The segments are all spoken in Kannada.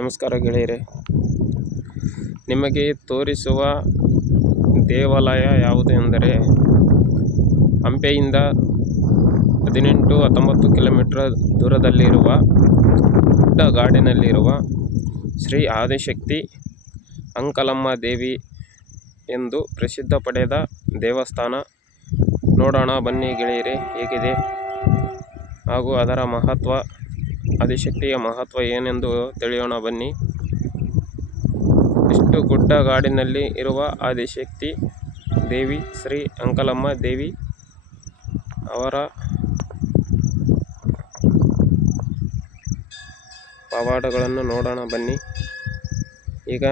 ನಮಸ್ಕಾರ ಗೆಳೆಯರೆ. ನಿಮಗೆ ತೋರಿಸುವ ದೇವಾಲಯ ಯಾವುದು ಎಂದರೆ ಹಂಪೆಯಿಂದ ಹದಿನೆಂಟು ಹತ್ತೊಂಬತ್ತು ಕಿಲೋಮೀಟರ್ ದೂರದಲ್ಲಿರುವ ಗುಡ್ಡಗಾಡಿನಲ್ಲಿರುವ ಶ್ರೀ ಆದಿಶಕ್ತಿ ಅಂಕಲಮ್ಮ ದೇವಿ ಎಂದು ಪ್ರಸಿದ್ಧ ಪಡೆದ ದೇವಸ್ಥಾನ. ನೋಡೋಣ ಬನ್ನಿ ಗೆಳೆಯರೆ, ಹೇಗಿದೆ? ಹಾಗೂ ಅದರ ಮಹತ್ವ ಆದಿಶಕ್ತಿಯ ಮಹತ್ವ ಏನೆಂದು ತಿಳಿಯೋಣ ಬನ್ನಿ. ಇಷ್ಟು ಗುಡ್ಡಗಾಡಿನಲ್ಲಿ ಇರುವ ಆದಿಶಕ್ತಿ ದೇವಿ ಶ್ರೀ ಅಂಕಲಮ್ಮ ದೇವಿ ಅವರ ಪವಾಡಗಳನ್ನು ನೋಡೋಣ ಬನ್ನಿ. ಈಗ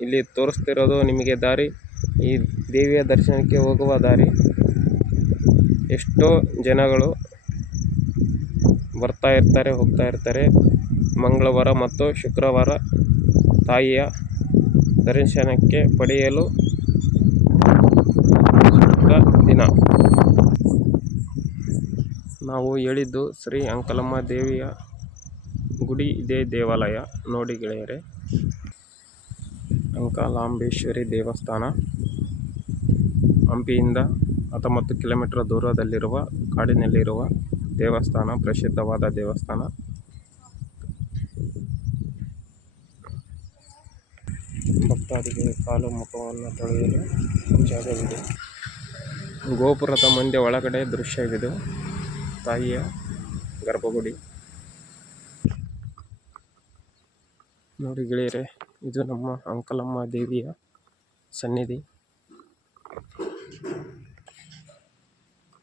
ಇಲ್ಲಿ ತೋರಿಸ್ತಿರೋದು ನಿಮಗೆ ದಾರಿ. ಈ ದೇವಿಯ ದರ್ಶನಕ್ಕೆ ಹೋಗುವ ದಾರಿ. ಎಷ್ಟೋ ಜನಗಳು ಬರ್ತಾ ಇರ್ತಾರೆ, ಹೋಗ್ತಾ ಇರ್ತಾರೆ. ಮಂಗಳವಾರ ಮತ್ತು ಶುಕ್ರವಾರ ತಾಯಿಯ ದರ್ಶನಕ್ಕೆ ಪಡೆಯಲು ಸೂಕ್ತ ದಿನ. ನಾವು ಹೇಳಿದ್ದು ಶ್ರೀ ಅಂಕಲಮ್ಮ ದೇವಿಯ ಗುಡಿ ಇದೇ ದೇವಾಲಯ. ನೋಡಿ ಗೆಳೆಯರೆ, ಅಂಕಲಾಂಬೇಶ್ವರಿ ದೇವಸ್ಥಾನ ಹಂಪಿಯಿಂದ ಹತ್ತೊಂಬತ್ತು ಕಿಲೋಮೀಟರ್ ದೂರದಲ್ಲಿರುವ ಕಾಡಿನಲ್ಲಿರುವ ದೇವಸ್ಥಾನ, ಪ್ರಸಿದ್ಧವಾದ ದೇವಸ್ಥಾನ. ಭಕ್ತಾದಿಗೆ ಕಾಲು ಮುಖವನ್ನು ತೊಳೆಯಲು ಜಾಗವಿದೆ. ಗೋಪುರದ ಮುಂದೆ ಒಳಗಡೆ ದೃಶ್ಯವಿದು. ತಾಯಿಯ ಗರ್ಭಗುಡಿ. ನೋಡಿ ಗೆಳೆಯರೆ, ಇದು ನಮ್ಮ ಅಂಕಲಮ್ಮ ದೇವಿಯ ಸನ್ನಿಧಿ.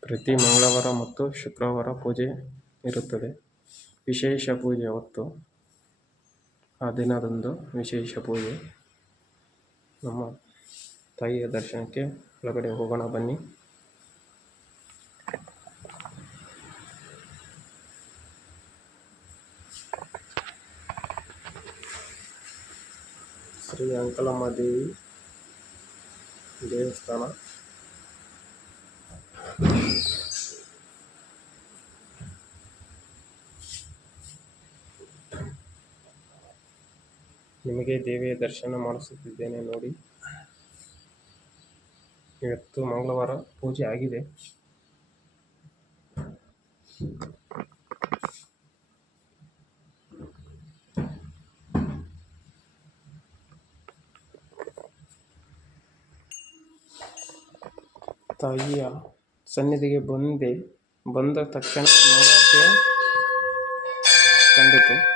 ಪ್ರತಿ ಮಂಗಳವಾರ ಮತ್ತು ಶುಕ್ರವಾರ ಪೂಜೆ ಇರುತ್ತದೆ. ವಿಶೇಷ ಪೂಜೆ ಹೊತ್ತು ಆ ದಿನದಂದು ವಿಶೇಷ ಪೂಜೆ. ನಮ್ಮ ತಾಯಿಯ ದರ್ಶನಕ್ಕೆ ಒಳಗಡೆ ಹೋಗೋಣ, ಬನ್ನಿ. ಶ್ರೀ ಅಂಕಲಮ್ಮ ದೇವಿ ದೇವಸ್ಥಾನ. ನಿಮಗೆ ದೇವಿಯ ದರ್ಶನ ಮಾಡಿಸುತ್ತಿದ್ದೇನೆ ನೋಡಿ. ಇವತ್ತು ಮಂಗಳವಾರ ಪೂಜೆ ಆಗಿದೆ. ತಾಯಿಯ ಸನ್ನಿಧಿಗೆ ಬಂದೆ, ಬಂದ ತಕ್ಷಣ ನೋಡೋಕ್ಕೆ ಕಂಡಿತು.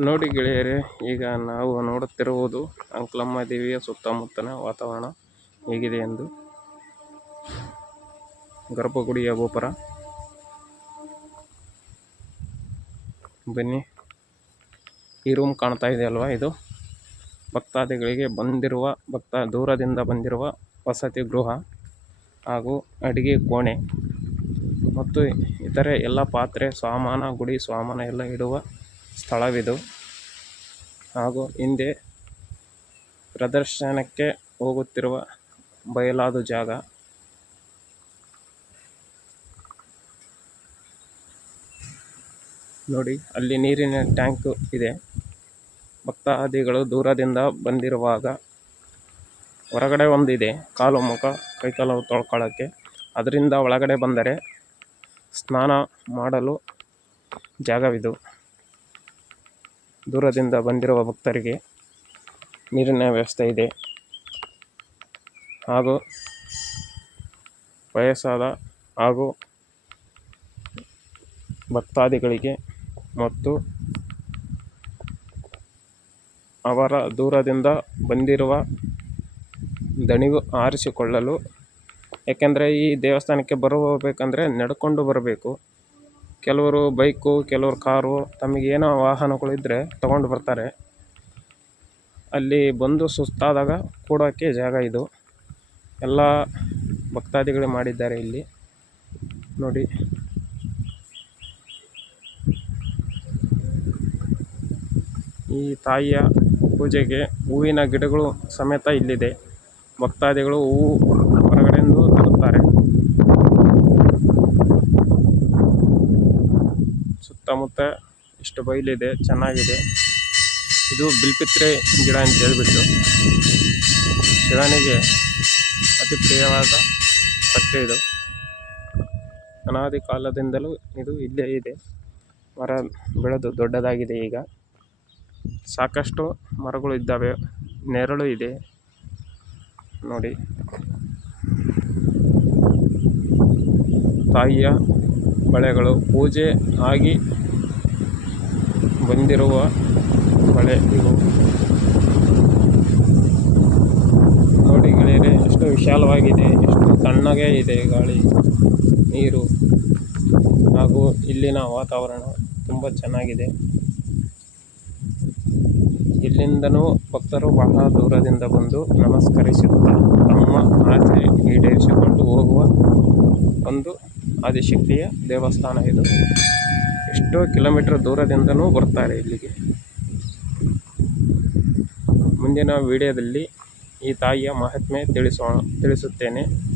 ನೋಡಿ ಗೆಳೆಯರೇ, ಈಗ ನಾವು ನೋಡುತ್ತಿರುವುದು ಅಂಕಲಮ್ಮ ದೇವಿಯ ಸುತ್ತಮುತ್ತಲ ವಾತಾವರಣ ಹೇಗಿದೆ ಎಂದು. ಗರ್ಭಗುಡಿಯ ಗೋಪುರ. ಬನ್ನಿ. ಈ ರೂಮ್ ಕಾಣ್ತಾ ಇದೆ ಅಲ್ವಾ ಇದು? ಭಕ್ತಾದಿಗಳಿಗೆ ಬಂದಿರುವ, ಭಕ್ತ ದೂರದಿಂದ ಬಂದಿರುವ ವಸತಿ ಗೃಹ ಹಾಗೂ ಅಡಿಗೆ ಕೋಣೆ ಮತ್ತು ಇತರೆ ಎಲ್ಲ ಪಾತ್ರೆ, ಸಾಮಾನ, ಗುಡಿ, ಸಾಮಾನು ಎಲ್ಲ ಇಡುವ ಸ್ಥಳವಿದು. ಹಾಗೂ ಹಿಂದೆ ಪ್ರದರ್ಶನಕ್ಕೆ ಹೋಗುತ್ತಿರುವ ಬಯಲಾದ ಜಾಗ. ನೋಡಿ, ಅಲ್ಲಿ ನೀರಿನ ಟ್ಯಾಂಕ್ ಇದೆ. ಭಕ್ತಾದಿಗಳು ದೂರದಿಂದ ಬಂದಿರುವಾಗ ಹೊರಗಡೆ ಒಂದಿದೆ. ಕಾಲು ಮುಖ, ಕೈಕಾಲು ತೊಳ್ಕೊಳ್ಳೋಕ್ಕೆ ಅದರಿಂದ ಒಳಗಡೆ ಬಂದರೆ ಸ್ನಾನ ಮಾಡಲು ಜಾಗವಿದು. ದೂರದಿಂದ ಬಂದಿರುವ ಭಕ್ತರಿಗೆ ನೀರಿನ ವ್ಯವಸ್ಥೆ ಇದೆ. ಹಾಗೂ ವಯಸ್ಸಾದ ಹಾಗೂ ಭಕ್ತಾದಿಗಳಿಗೆ ಮತ್ತು ಅವರ ದೂರದಿಂದ ಬಂದಿರುವ ದಣಿವು ಆರಿಸಿಕೊಳ್ಳಲು ಏಕೆಂದರೆ ಈ ದೇವಸ್ಥಾನಕ್ಕೆ ಬರಬೇಕಂದ್ರೆ ನಡ್ಕೊಂಡು ಬರಬೇಕು. ಕೆಲವರು ಬೈಕು, ಕೆಲವರು ಕಾರು, ತಮಗೆ ಏನೋ ವಾಹನಗಳಿದ್ದರೆ ತಗೊಂಡು ಬರ್ತಾರೆ. ಅಲ್ಲಿ ಬಂದು ಸುಸ್ತಾದಾಗ ಕೂಡೋಕ್ಕೆ ಜಾಗ ಇದು. ಎಲ್ಲ ಭಕ್ತಾದಿಗಳು ಮಾಡಿದ್ದಾರೆ ಇಲ್ಲಿ. ನೋಡಿ. ಈ ತಾಯಿಯ ಪೂಜೆಗೆ ಹೂವಿನ ಗಿಡಗಳು ಸಮೇತ ಇಲ್ಲಿದೆ. ಭಕ್ತಾದಿಗಳು ಹೂವು ಹೊರಗಡೆಯಿಂದ ತರುತ್ತಾರೆ. ಸುತ್ತಮುತ್ತ ಇಷ್ಟು ಬಯಲಿದೆ, ಚೆನ್ನಾಗಿದೆ. ಇದು ಬಿಲ್ಪಿತ್ರೆ ಗಿಡ ಅಂತ ಹೇಳ್ಬಿಟ್ಟು ಶಿವನಿಗೆ ಅತಿ ಪ್ರಿಯವಾದ ಪತ್ರೆ ಇದು. ಅನಾದಿ ಕಾಲದಿಂದಲೂ ಇದು ಇಲ್ಲೇ ಇದೆ. ಮರ ಬೆಳೆದು ದೊಡ್ಡದಾಗಿದೆ ಈಗ. ಸಾಕಷ್ಟು ಮರಗಳು ಇದ್ದಾವೆ, ನೆರಳು ಇದೆ. ನೋಡಿ. ತಾಯಿಯ ಬಳೆಗಳು ಪೂಜೆ ಆಗಿ ಬಂದಿರುವ ಬಳೆ ಇವು. ನೋಡಿ ಗೆಳೆಯರೆ, ಎಷ್ಟು ವಿಶಾಲವಾಗಿದೆ, ಎಷ್ಟು ತಣ್ಣಗೆ ಇದೆ ಗಾಳಿ, ನೀರು, ಹಾಗೂ ಇಲ್ಲಿನ ವಾತಾವರಣ ತುಂಬ ಚೆನ್ನಾಗಿದೆ. ಇಲ್ಲಿಂದನೂ ಭಕ್ತರು ಬಹಳ ದೂರದಿಂದ ಬಂದು ನಮಸ್ಕರಿಸುತ್ತಾ ತಮ್ಮ ಆಸೆ ಈಡೇರಿಸಿಕೊಂಡು ಹೋಗುವ ಒಂದು ಆದಿಶಕ್ತಿಯ ದೇವಸ್ಥಾನ ಇದು. ಎಷ್ಟೋ ಕಿಲೋಮೀಟರ್ ದೂರದಿಂದನೂ ಬರ್ತಾರೆ ಇಲ್ಲಿಗೆ. ಮುಂದಿನ ವಿಡಿಯೋದಲ್ಲಿ ಈ ತಾಯಿಯ ಮಹಾತ್ಮೆ ತಿಳಿಸೋಣ, ತಿಳಿಸುತ್ತೇನೆ.